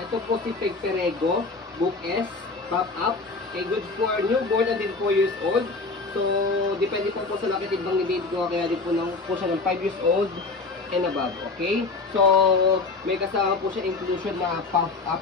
Ito po si Pegperego, Book S, Pop Up. Okay, good for newborn and din 4 years old. So, depende po sa laki timbang ni baby ko, kaya din po siya ng 5 years old and above. Okay? So, may kasama po siya inclusion na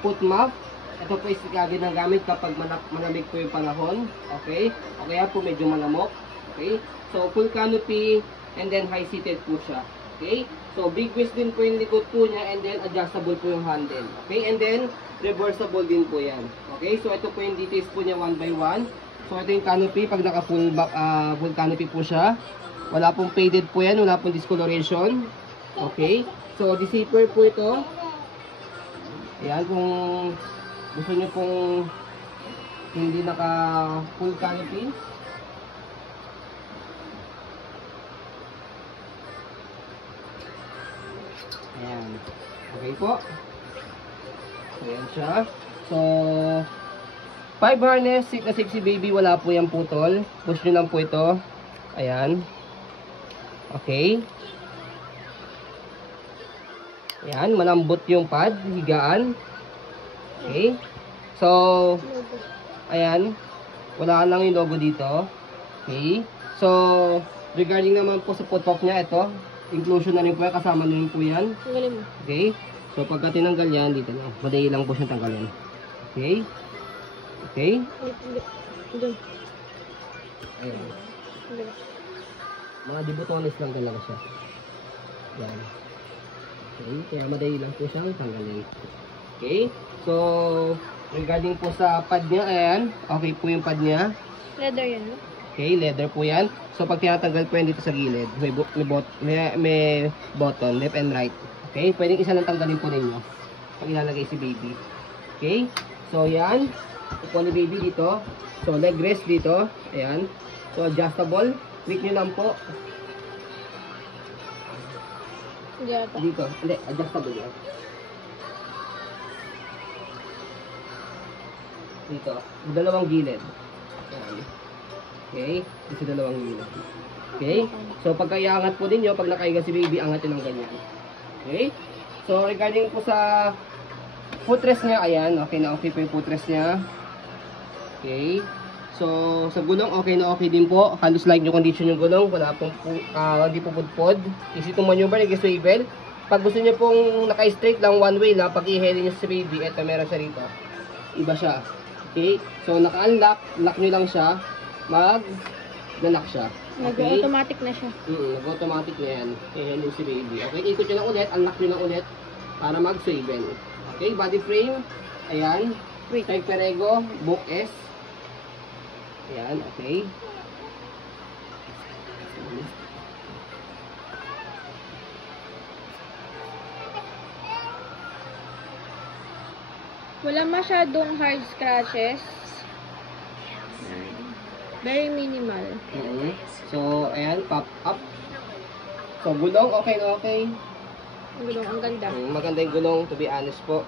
foot muff. Ito po is ginagamit kapag malamig po yung panahon. Okay? O kaya po medyo malamok. Okay? So, full canopy and then high-seated po siya. Okay? So, big wheels din po yung likod po niya and then adjustable po yung handle. Okay? And then, reversible din po yan. Okay? So, ito po yung details po niya 1 by 1. So, ito yung canopy. Pag naka-full full canopy po siya. Wala pong faded po yan. Wala pong discoloration. Okay? So, the zipper po ito. Ayan, kung gusto nyo pong hindi naka-full canopy. Ayan. Okay po. Ayan siya. So, 5 harness, safe na safe si baby. Wala po yung putol. Push nyo lang po ito. Ayan. Okay. Ayan. Malambot yung pad. Higaan. Okay. So, ayan. Wala lang yung logo dito. Okay. So, regarding naman po sa put-off niya, ito. Inclusion na rin po yan. Kasama na rin po yan. Tanggalin mo. Okay. So, pagka tinanggal yan, dito na. Madali lang po siyang tanggalin. Okay. Okay. Doon. Ayan. Mga dibutones lang talaga siya. Yan. Okay. Kaya madali lang po siyang tanggalin. Okay. So, regarding po sa pad niya, ayan. Okay po yung pad niya. Leather yan, no? Okay, leather po yan. So, pag tinatanggal po yan dito sa gilid, may button, left and right. Okay, pwedeng isa lang tanggalin po ninyo pag ilalagay si baby. Okay, so yan. Upo ni baby dito. So, leg rest dito. Ayan. So, adjustable. Click nyo lang po. Dito. Hindi, adjustable yan. Dito. Dalawang gilid. Ayan. Okay, dito dalawang gilid. Okay, so pagka-iangat po ninyo, pag nakaiga si baby, angat yun ng ganyan. Okay, so regarding po sa footrest niya, ayan, okay na okay po yung footrest niya. Okay, so sa gulong, okay na okay din po. Halos like yung condition yung gulong, wala pong hindi po pudpod. Easy to maneuver, nag-swivel. Pag gusto niyo pong naka-straight lang, one way lang, pag i-heli niyo si baby, eto meron siya rito. Iba siya. Okay, so naka-unlock, lock nyo lang siya. Mag-lock siya. Okay? Nag-automatic na siya. Nag-automatic na yan. Hello si baby. Okay, ikot nyo lang ulit. Unlock nyo lang ulit para mag-swivel. Okay, body frame. Ayan. Pegperego, Book S. Ayan, okay. Wala masyadong hard scratches. Very minimal. So, ayan, pop up. So, gulong, okay na okay. Gulong, ang ganda. Maganda yung gulong, to be honest po.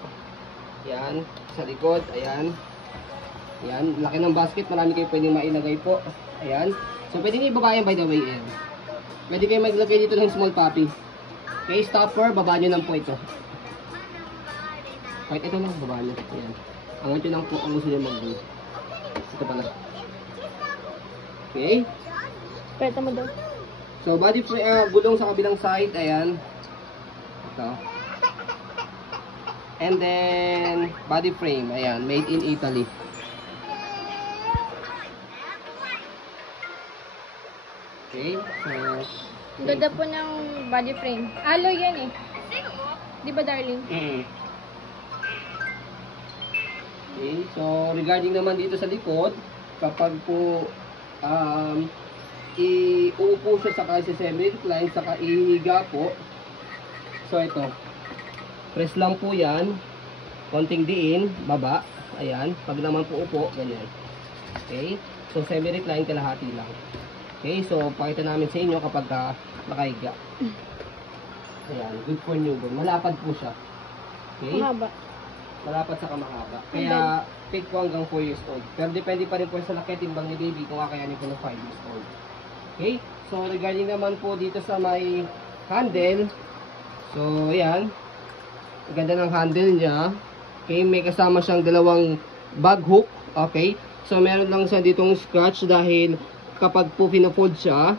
Ayan, sa likod, ayan. Ayan, laki ng basket, marami kayo pwedeng mailagay po. Ayan. So, pwede nyo ibaba yan by the way. Ayan. Pwede kayo maglagay dito ng small puppy. Okay, stopper, baba nyo lang po ito. Kahit ito lang, baba nyo. Ayan. Angat nyo lang po ang gusto nyo mag-do. Ito pala. Okay. Pwede mo daw. So, body gulong sa kabilang side. Ayan. Ito. And then, body frame. Ayan. Made in Italy. Okay. So, Ang ganda po ng body frame. Alloy yan eh. Di ba, darling? Okay. So, regarding naman dito sa likod, kapag po iuupo siya saka sa semi-recline, saka ihiga po. So, ito. Press lang po yan. Konting diin, baba. Ayan. Pag naman po upo, ganyan. Okay. So, semi-recline, kalahati lang. Okay. So, pakita namin sa inyo kapag nakahiga. Ayan. Good for newborn. Malapad po siya. Okay. Mahaba. Malapad sa kamahaba. Kaya, take ko hanggang 4 years old. Pero depende pa rin po sa laki timbang ni baby kung kakayanin ko ng 5 years old. Okay? So, regarding naman po dito sa may handle, so, ayan. Ang ganda ng handle niya. Okay, may kasama siyang dalawang bag hook. Okay, so meron lang siya ditong scratch dahil kapag po pino-fold siya,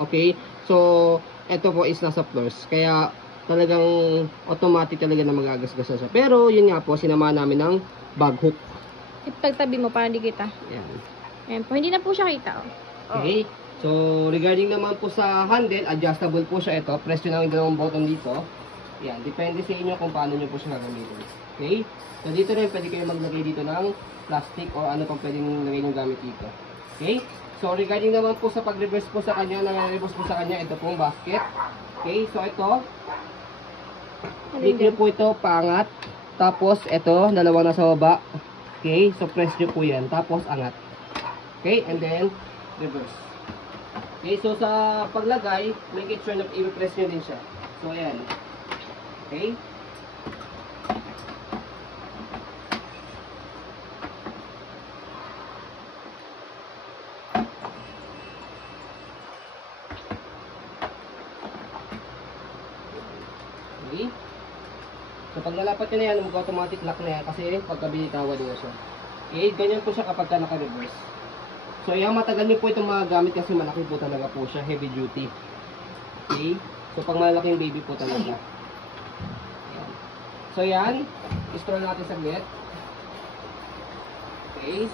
okay, so ito po is nasa floors. Kaya talagang automatic talaga na magagasgas siya. Pero yun nga po, sinamahan namin ng bag hook. Ipagtabi mo para di kita. Yan. Ayan po, hindi na po siya kita. Oh. Okay, so regarding naman po sa handle, adjustable po siya ito. Press nyo lang yung dalawang button dito. Yan, depende sa inyo kung paano nyo po siya gagamitin. Okay, so dito rin pwede kayo maglagay dito ng plastic or ano pang pwedeng lagay nyo gamit dito. Okay, so regarding naman po sa pag-reverse po sa kanya, nang-reverse po sa kanya, ito pong basket. Okay, so ito, click nyo po ito, paangat. Tapos ito, dalawa na sa baba. Okay, so press nyo po yan. Tapos angat. Okay, and then reverse. Okay, so sa paglagay, make it sure na i-press nyo din siya. So ayan. Okay. Okay. So pag nalapat nyo na yan, mag-automatic lock na yan kasi pagkabinitawan nyo siya. Okay, ganyan po siya kapag naka-reverse. So yan, matagal nyo po itong magagamit kasi malaki po talaga po siya, heavy duty. Okay, so pag malaking baby po talaga. Ayan. So yan, i-stroll natin saglit. Okay.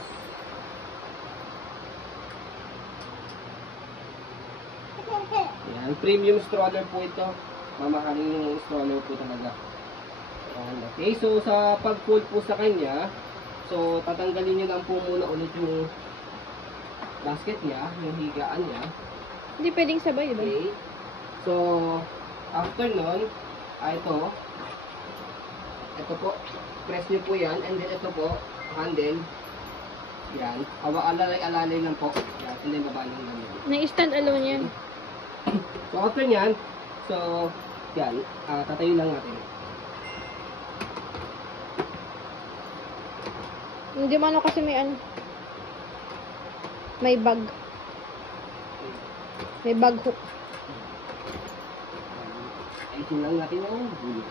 Ayan, premium stroller po ito. Mamahaling stroller po talaga. Ayan. Okay, so sa pag-fold po sa kanya, so tatanggalin nyo lang po muna ulit yung basket niya, yung higaan niya. Hindi pwedeng sabay, diba? Okay. So, after nun, ito po, press nyo po yan, and then ito po, handle, yan, alalay lang po, yan, and then baba lang lang yan. Na-stand alone yan. So, after nyan, so, yan, tatayo lang natin. Hindi man kasi may ano. May bag. May bag hook. Ayusin lang natin yung bulo.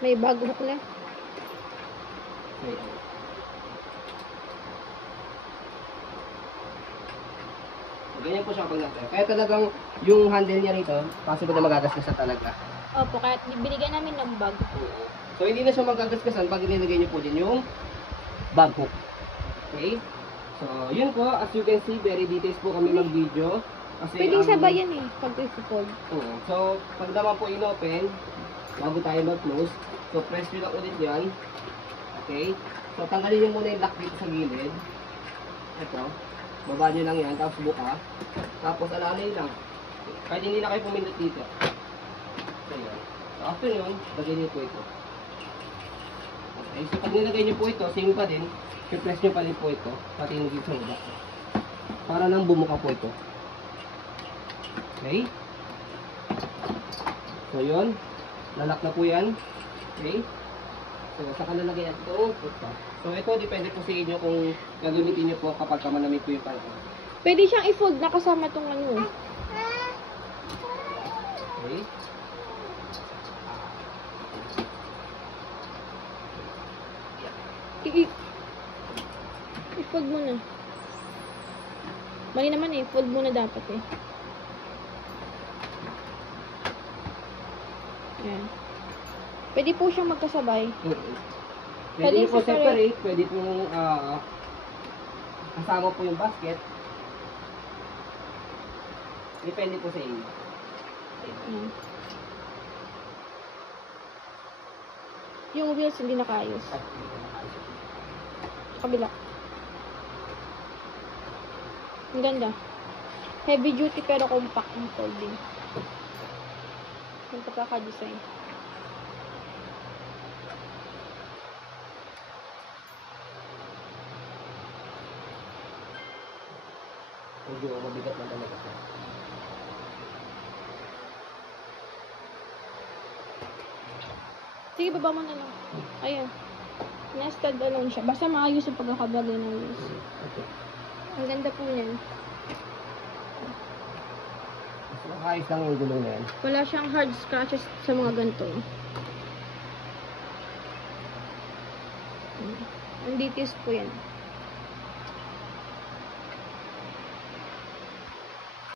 May bag hook na. Okay. Ganyan po siya kapag natin. Kaya talagang yung handle niya rito, possible na magagasgasan talaga. Opo, kaya binigyan namin ng bag. So, hindi na siya magagasgasan pag nilagay niyo po din yung bag hook. Okay? So, yun po. As you can see, very details po kami mag-video. Kasi, Pwedeng sabay yan eh, pag isi-fold. Oo. So, pag naman po in-open, bago tayo mag-close, so press nyo lang ulit yan. Okay? So, tanggalin nyo muna yung lock dito sa gilid. Ito. Baba nyo lang yan, tapos buka. Tapos alalay lang. Kahit hindi na kayo pumindot dito. So, yan. So, after yun, lagay nyo po ito. Okay, so pag nilagay nyo po ito, same pa din, i-press nyo pa rin po ito, pati yung dito sa baba. Para nang bumuka po ito. Okay? So yun, lalak na po yan. Okay? So saka lalagay natin ito. So ito, depende po sa inyo kung gagamitin nyo po kapag malamig po yung panahon. Pwede siyang i-fold na kasama tong ano. Okay? I-fold mo na. Mali naman eh, fold mo na dapat eh. Ayan. Pwede po siyang magkasabay. Pwede po separate, pwede po kasama po yung basket. Depende po sa inyo. Ayan. Yung wheels hindi nakaayos. Kabila. Ang ganda. Heavy duty pero compact ang folding. Ang pagkaka-design. Medyo mabigat na talaga siya. Sige, baba mo na lang. Ayun. Nested alone siya. Basta maayos yung pagkakablagay ng wheels. Okay. Ang ganda po niyan. Ayos lang yung gulong na yan. Wala siyang hard scratches sa mga ganito. Ang details po yan.